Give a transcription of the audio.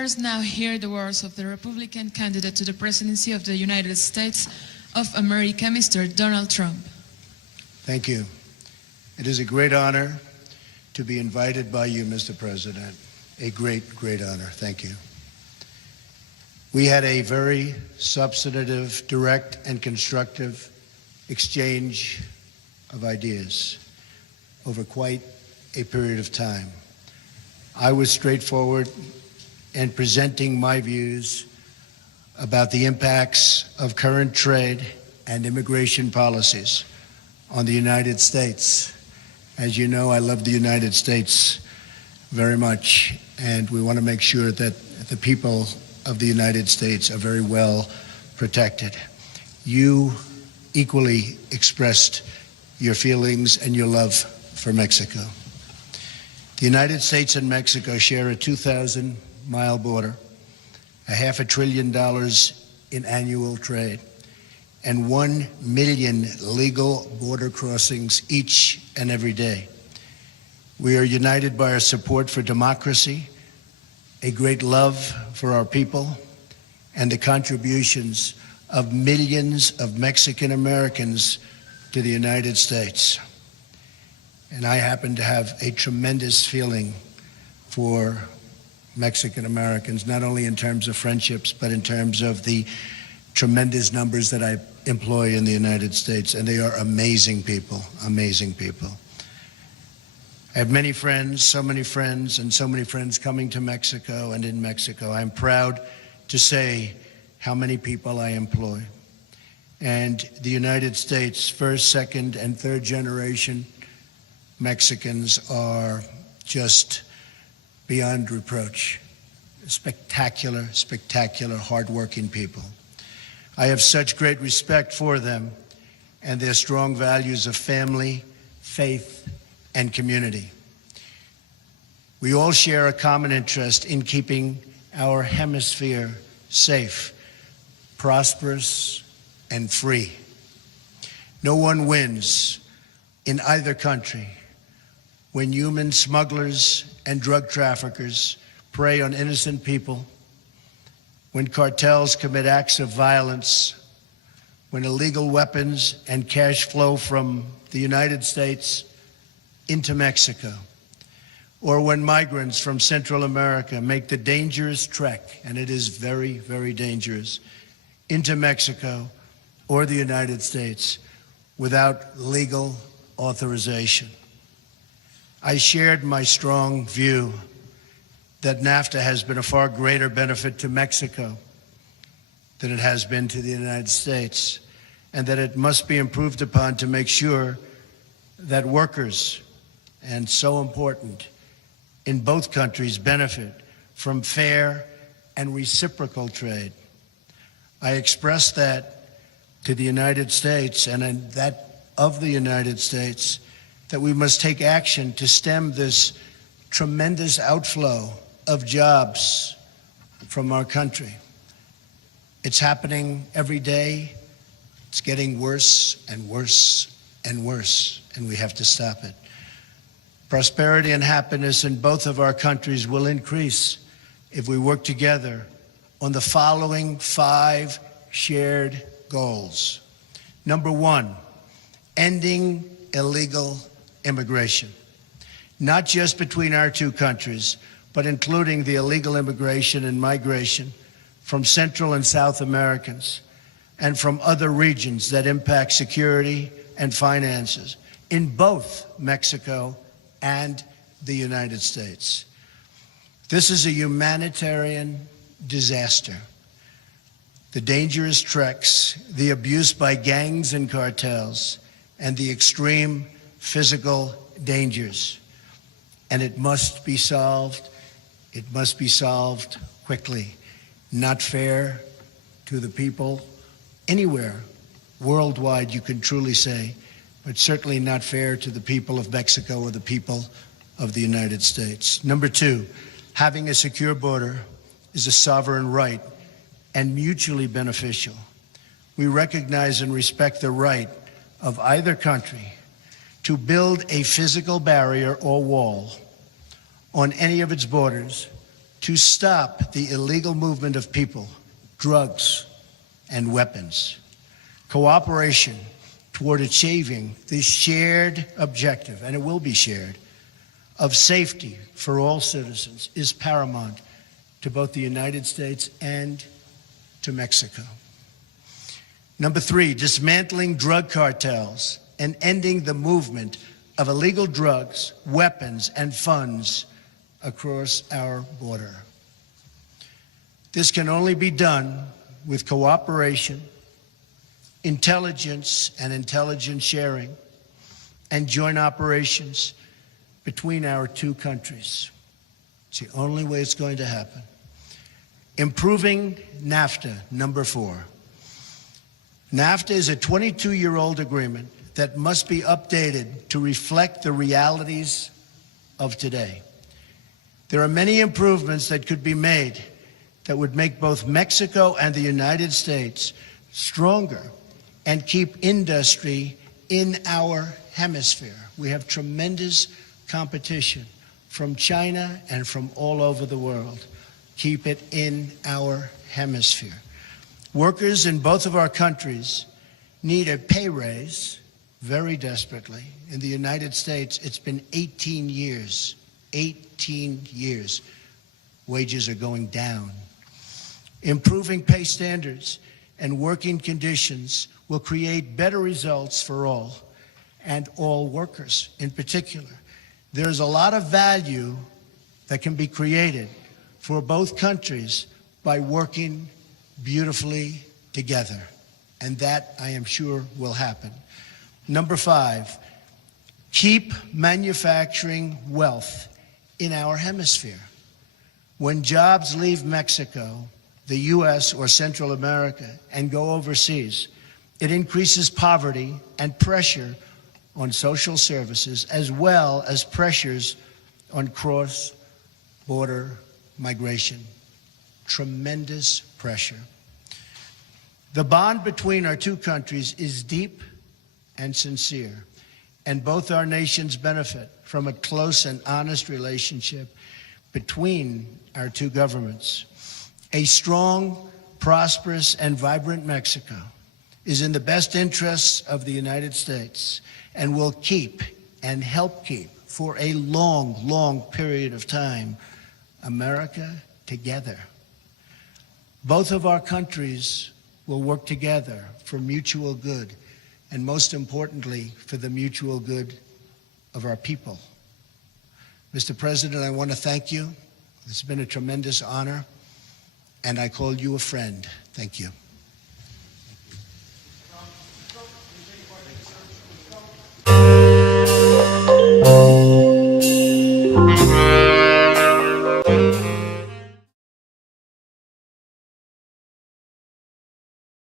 Let's now hear the words of the Republican candidate to the presidency of the United States of America, Mr. Donald Trump. Thank you. It is a great honor to be invited by you, Mr. President. A great, great honor. Thank you. We had a very substantive, direct, and constructive exchange of ideas over quite a period of time. I was straightforward in presenting my views about the impacts of current trade and immigration policies on the United States. As you know, I love the United States very much, and we want to make sure that the people of the United States are very well protected. You equally expressed your feelings and your love for Mexico. The United States and Mexico share a 2,000-mile border, a $500 billion in annual trade, and 1 million legal border crossings each and every day. We are united by our support for democracy, a great love for our people, and the contributions of millions of Mexican Americans to the United States. And I happen to have a tremendous feeling for Mexican Americans, not only in terms of friendships, but in terms of the tremendous numbers that I employ in the United States. And they are amazing people, amazing people. I have many friends, so many friends, and so many friends coming to Mexico and in Mexico. I'm proud to say how many people I employ. And the United States, first, second, and third generation Mexicans are just beyond reproach. Spectacular, spectacular, hardworking people. I have such great respect for them and their strong values of family, faith, and community. We all share a common interest in keeping our hemisphere safe, prosperous, and free. No one wins in either country when human smugglers and drug traffickers prey on innocent people, when cartels commit acts of violence, when illegal weapons and cash flow from the United States into Mexico, or when migrants from Central America make the dangerous trek, and it is very, very dangerous, into Mexico or the United States without legal authorization. I shared my strong view that NAFTA has been a far greater benefit to Mexico than it has been to the United States, and that it must be improved upon to make sure that workers, and so important, in both countries benefit from fair and reciprocal trade. I expressed that to the United States and that of the United States, that we must take action to stem this tremendous outflow of jobs from our country. It's happening every day. It's getting worse and worse and worse, and we have to stop it. Prosperity and happiness in both of our countries will increase if we work together on the following 5 shared goals. Number 1, ending illegal immigration, not just between our two countries, but including the illegal immigration and migration from Central and South Americans and from other regions that impact security and finances in both Mexico and the United States. This is a humanitarian disaster. The dangerous treks, the abuse by gangs and cartels, and the extreme physical dangers. And it must be solved. It must be solved quickly. Not fair to the people anywhere, worldwide, you can truly say, but certainly not fair to the people of Mexico or the people of the United States. Number 2, having a secure border is a sovereign right and mutually beneficial. We recognize and respect the right of either country to build a physical barrier or wall on any of its borders to stop the illegal movement of people, drugs, and weapons. Cooperation toward achieving this shared objective, and it will be shared, of safety for all citizens is paramount to both the United States and to Mexico. Number 3, dismantling drug cartels and ending the movement of illegal drugs, weapons, and funds across our border. This can only be done with cooperation, intelligence and intelligence sharing, and joint operations between our two countries. It's the only way it's going to happen. Improving NAFTA, number 4. NAFTA is a 22-year-old agreement that must be updated to reflect the realities of today. There are many improvements that could be made that would make both Mexico and the United States stronger and keep industry in our hemisphere. We have tremendous competition from China and from all over the world. Keep it in our hemisphere. Workers in both of our countries need a pay raise very desperately. In the United States, it's been 18 years. 18 years. Wages are going down. Improving pay standards and working conditions will create better results for all, and all workers in particular. There's a lot of value that can be created for both countries by working beautifully together, and that, I am sure, will happen. Number 5, keep manufacturing wealth in our hemisphere. When jobs leave Mexico, the U.S. or Central America and go overseas, it increases poverty and pressure on social services, as well as pressures on cross-border migration. Tremendous pressure. The bond between our two countries is deep and sincere, and both our nations benefit from a close and honest relationship between our two governments. A strong, prosperous, and vibrant Mexico is in the best interests of the United States and will keep and help keep for a long, long period of time America together. Both of our countries will work together for mutual good, and most importantly, for the mutual good of our people. Mr. President, I want to thank you. It's been a tremendous honor, and I call you a friend. Thank you.